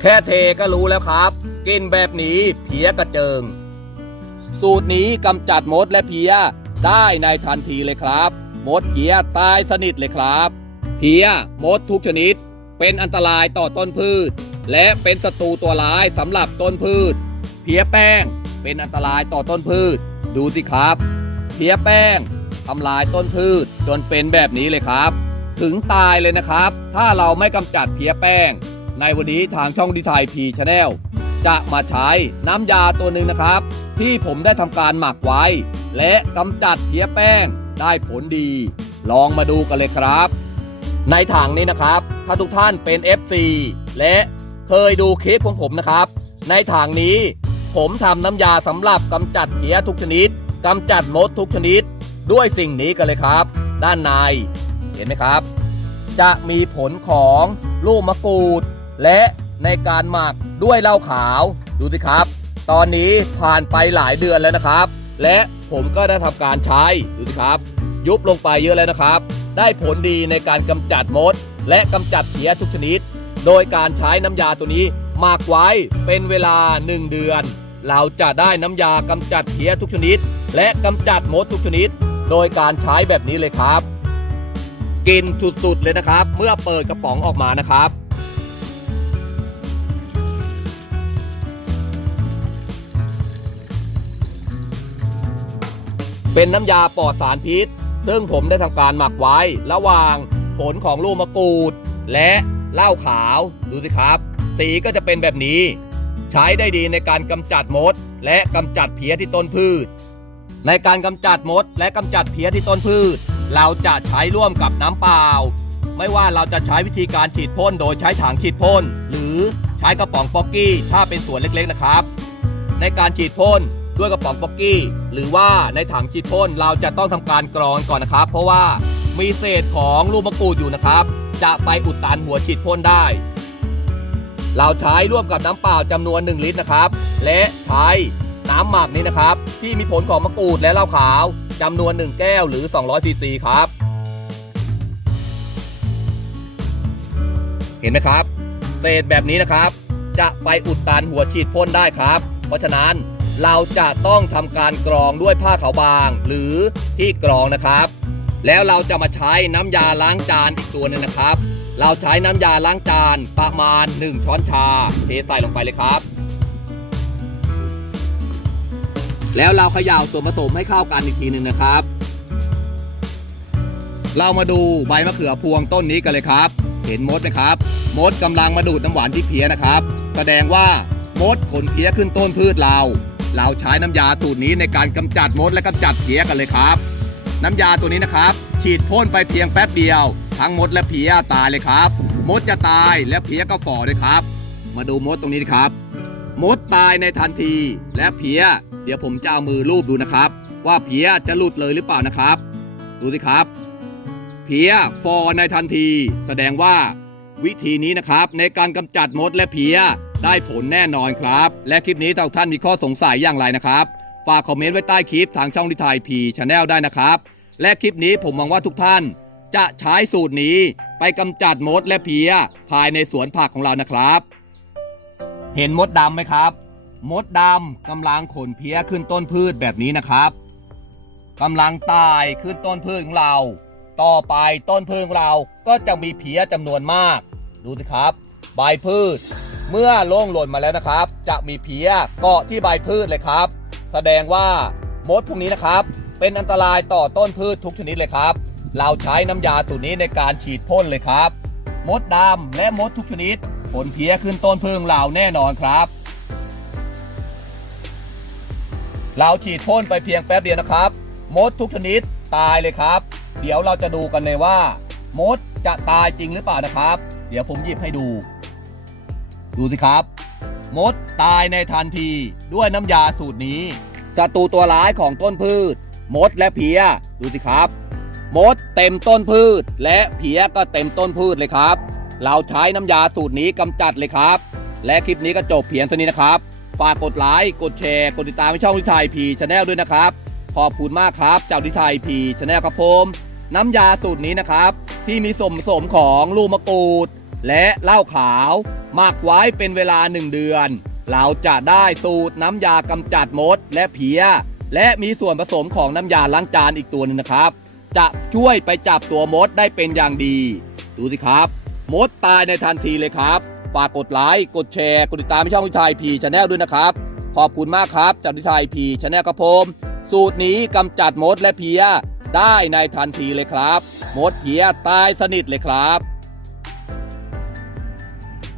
แค่เทก็รู้แล้วครับ กินแบบนี้เพี้ยกระเจิง สูตรนี้กำจัดมดและเพี้ยได้ในทันทีเลยครับ มดเพี้ยตายสนิทเลยครับ เพี้ยมดทุกชนิด เป็นอันตรายต่อต้นพืช และเป็นศัตรูตัวร้ายสำหรับต้นพืช เพี้ยแป้งเป็นอันตรายต่อต้นพืช ดูสิครับ เพี้ยแป้งทำลายต้นพืชจนเป็นแบบนี้เลยครับ ถึงตายเลยนะครับ ถ้าเราไม่กำจัดเพี้ยแป้ง ในวันนี้ทางช่องดิไทยพีชาแนลจะมาใช้น้ำยาตัวหนึ่งนะครับ ที่ผมได้ทำการหมักไว้ และกำจัดเพี้ยแป้งได้ผลดี ลองมาดูกันเลยครับ ในถังนี้นะครับ ถ้าทุกท่านเป็น FC และเคยดูคลิปของผมนะครับ ในถังนี้ผมทำน้ำยาสำหรับกำจัดเพี้ยทุกชนิดกำจัดมดทุกชนิด ด้วยสิ่งนี้กันเลยครับ ด้านในเห็นไหมครับ จะมีผลของลูกมะกรูด และในการหมักด้วยเหล้าขาวดูสิครับ ตอนนี้ผ่านไปหลายเดือนแล้วนะครับ และผมก็ได้ทำการใช้ดูสิครับ ยุบลงไปเยอะแล้วนะครับ ได้ผลดีในการกำจัดมด และกำจัดเพี้ยทุกชนิด โดยการใช้น้ำยาตัวนี้หมักไว้เป็นเวลา 1 เดือน เราจะได้น้ำยากำจัดเพี้ยทุกชนิด และกำจัดมดทุกชนิด โดยการใช้แบบนี้เลยครับ กินสุดๆเลยนะครับ เมื่อเปิดกระป๋องออกมานะครับ เป็นน้ำยาปลอดสารพิษ ซึ่งผมได้ทำการหมักไว้ระหว่างผลของลูกมะกรูด และเหล้าขาวดูสิครับ สีก็จะเป็นแบบนี้ ใช้ได้ดีในการกำจัดมด และกำจัดเพี้ยที่ต้นพืช ในการกำจัดมด และกำจัดเพี้ยที่ต้นพืช เราจะใช้ร่วมกับน้ำเปล่า ไม่ว่าเราจะใช้วิธีการฉีดพ่นโดยใช้ถังฉีดพ่นหรือใช้กระป๋องป๊อกกี้ถ้าเป็นสวนเล็กๆนะครับ ในการฉีดพ่น ด้วยกระป๋องป๊อกกี้ หรือว่าในถังฉีดพ่นเราจะต้องทำการกรองก่อนนะครับ เพราะว่ามีเศษของลูกมะกรูดอยู่นะครับ จะไปอุดตันหัวฉีดพ่นได้ เราใช้ร่วมกับน้ำเปล่าจำนวน 1 ลิตรนะครับ และใช้น้ำหมักนี้นะครับ ที่มีผลของมะกรูดและเหล้าขาวจำนวน 1 แก้วหรือ 200ซีซีครับ เห็นไหมครับเศษแบบนี้นะครับ จะไปอุดตันหัวฉีดพ่นได้ครับ เพราะฉะนั้น เราจะต้องทำการกรองด้วยผ้าขาวบาง หรือที่กรองนะครับ แล้วเราจะมาใช้น้ำยาล้างจานอีกตัวหนึงนะครับ เราใช้น้ำยาล้างจานประมาณ 1 ช้อนชาเทใส่ลงไปเลยครับ แล้วเราเขย่าส่วนผสมให้เข้ากันอีกทีหนึ่งนะครับ เรามาดูใบมะเขือพวงต้นนี้กันเลยครับ เห็นมดไหมครับ มดกำลังมาดูดน้ำหวานที่เพี้ยนะครับ แสดงว่ามดขนเพี้ยขึ้นต้นพืชเรา เราใช้น้ำยาสูตรนี้ในการกำจัดมดและกำจัดเพี้ยกันเลยครับ น้ำยาตัวนี้นะครับ ฉีดพ่นไปเพียงแป๊บเดียว ทั้งมดและเพี้ยตายเลยครับ มดจะตายและเพี้ยก็ฝ่อด้วยครับ มาดูมดตรงนี้นะครับ มดตายในทันทีและเพี้ย เดี๋ยวผมจะเอามือลูบดูนะครับ ว่าเพี้ยจะหลุดเลยหรือเปล่านะครับ ดูสิครับ เพี้ยฟอในทันที แสดงว่า วิธีนี้นะครับในการกำจัดมดและเพีย ได้ผลแน่นอนครับ และคลิปนี้ถ้าท่านมีข้อสงสัยอย่างไรนะครับ ฝากคอมเมนต์ไว้ใต้คลิปทางช่องดิทายพีชาแนลได้นะครับ และคลิปนี้ผมหวังว่าทุกท่าน จะใช้สูตรนี้ไปกำจัดมดและเพีย ภายในสวนผักของเรานะครับ เห็นมดดำไหมครับ มดดำกำลังขนเพียขึ้นต้นพืชแบบนี้นะครับกำลังตายขึ้นต้นพืชของเรา ต่อไปต้นพืชของเรา ก็จะมีเพียจำนวนมาก ดูสิครับ ใบพืช เมื่อล่วงหล่นมาแล้วนะครับ จะมีเพียเกาะที่ใบพืชเลยครับ แสดงว่ามดพวกนี้นะครับ เป็นอันตรายต่อต้นพืชทุกชนิดเลยครับ เราใช้น้ำยาตัวนี้ในการฉีดพ่นเลยครับ มดดำและมดทุกชนิด ผลเพียขึ้นต้นพึ่งเราแน่นอนครับเราฉีดพ่นไปเพียงแป๊บเดียวนะครับ มดทุกชนิดตายเลยครับ เดี๋ยวเราจะดูกันเลยว่า มด จะตายจริงหรือเปล่านะครับ เดี๋ยวผมหยิบให้ดู ดูสิครับ มดตายในทันทีด้วยน้ำยาสูตรนี้ศัตรูตัวร้ายของต้นพืช มดและเพีย ดูสิครับ มดเต็มต้นพืช และเพียก็เต็มต้นพืชเลยครับ เราใช้น้ำยาสูตรนี้กำจัดเลยครับ และคลิปนี้ก็จบเพียงเท่านี้นะครับ ฝากกดไลค์กดแชร์กดติดตามให้ช่องทิไทยพีชาแนลด้วยนะครับ ขอบคุณมากครับจากทิไทยพีชาแนลครับผมน้ำยาสูตรนี้นะครับ ที่มีส่วนผสมของลูกมะกรูด และเหล้าขาวหมักไว้เป็นเวลาหนึ่งเดือน เราจะได้สูตรน้ำยากำจัดมดและเพี้ย และมีส่วนผสมของน้ำยาล้างจานอีกตัวหนึงนะครับ จะช่วยไปจับตัวมดได้เป็นอย่างดี ดูสิครับ มดตายในทันทีเลยครับ ฝากกดไลค์กดแชร์ กดติดตามช่องวิชัยพีชาแนลด้วยนะครับ ขอบคุณมากครับจากวิชัยพีชาแนลกระผมสูตรนี้กำจัดมดและเพี้ย ได้ในทันทีเลยครับ มดเหี้ยตายสนิทเลยครับ